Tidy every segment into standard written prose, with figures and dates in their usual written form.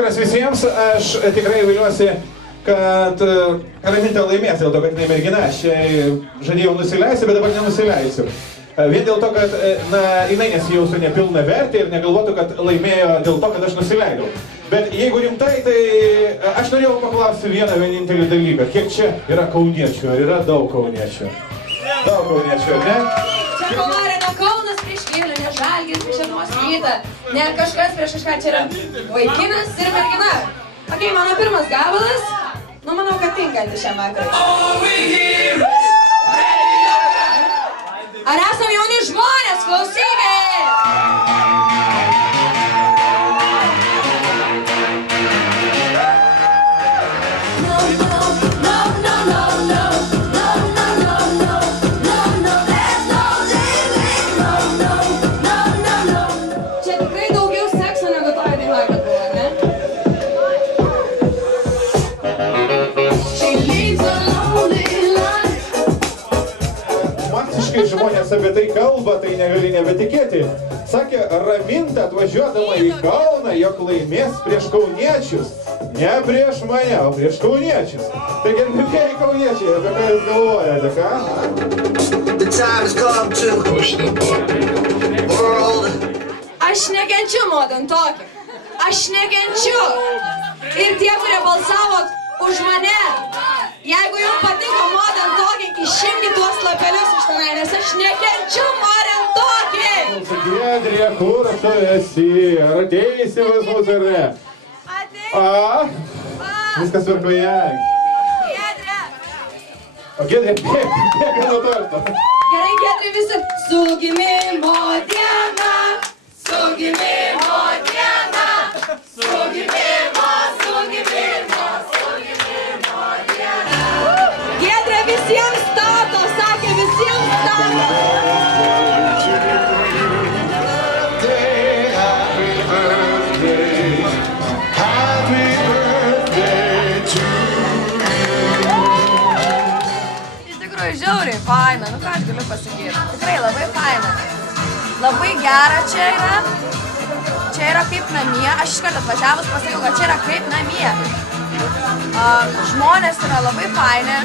vakaras visiems, aš tikrai viliuosi, kad Raminta laimės dėl to, kad jinai mergina, aš žadėjau nusileisiu, bet dabar nenusileisiu. Vien dėl to, kad jinai nesijaustų nepilna vertė ir negalvotų, kad laimėjo dėl to, kad aš nusileidau. Bet jeigu rimtai, tai aš norėjau paklausti vieną vienintelį dalyką. Kiek čia yra kauniečių? Ar yra daug kauniečių? Daug kauniečių, ne? Čia kovarė ne Kaunas prieš Vilnių, ne Žalgiris prieš Lietuvos Rytą, ne kažkas prieš kažką, čia yra vaikinas ir mergina. Ok, mano pirmas gabalas, nu manau, kad tinkantis šiam vakarui. Ar esam jauni žmonės, klausykit! Žmonės apie tai kalba, tai negali nebetikėti. Sakė, Raminta atvažiuodama į Kauną, jog laimės prieš kauniečius. Ne prieš mane, o prieš kauniečius. Tai gerbimieji kauniečiai, apie ką jūs galvojate, ką? Aš nekenčiu Modern Talking. Aš nekenčiu. Ir tie, kurie balsavot už mane, jeigu jums patiko Modern Talking, išimkit tuos lapelius iš tenai, nes aš nekenčiu Modern Talking! Giedrė, kur tu esi? Ar ateisi pas mus ar ne? Viskas tvarkoje. Giedrė! O Giedrė, bėga nuo torto. Gerai, Giedrė, visi. Su gimimo diena, su gimimo diena, su gimimo, su gimimo, su gimimo diena. Giedrė visiems stato, sakė visiems stato. Žiauriai faina, nu ką aš galiu pasakyti, tikrai labai faina, labai gera čia yra kaip namie, aš iškart atvažiavus pasakiau, kad čia yra kaip namie, žmonės yra labai faini,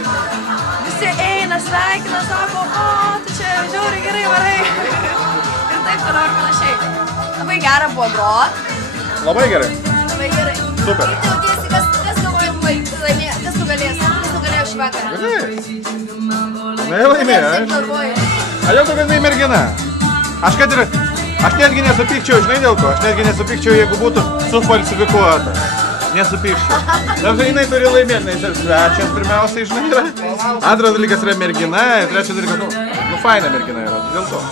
visi eina, sveikina, sako, o, tu čia žiauriai gerai varai ir taip toliau ir panašiai, labai gera buvo grot. Labai gerai. Labai gerai. Super. Kaip jautiesi, kas nugalėjo, kas nugalėjo šį vakarą? Gerai. Na, laimėjo, A dėl to, kad jinai mergina. Aš netgi nesupykčiau, žinai dėl ko? Aš netgi nesupykčiau, jeigu būtų sufalsifikuota. Nesupykčiau. Dabar jinai turi laimėti, nes ir svečias pirmiausiai, žinai, yra. Antras dalykas yra mergina, ir trečias dalykas, nu, faina mergina yra, dėl to.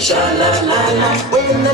Sha-la-la-la, when the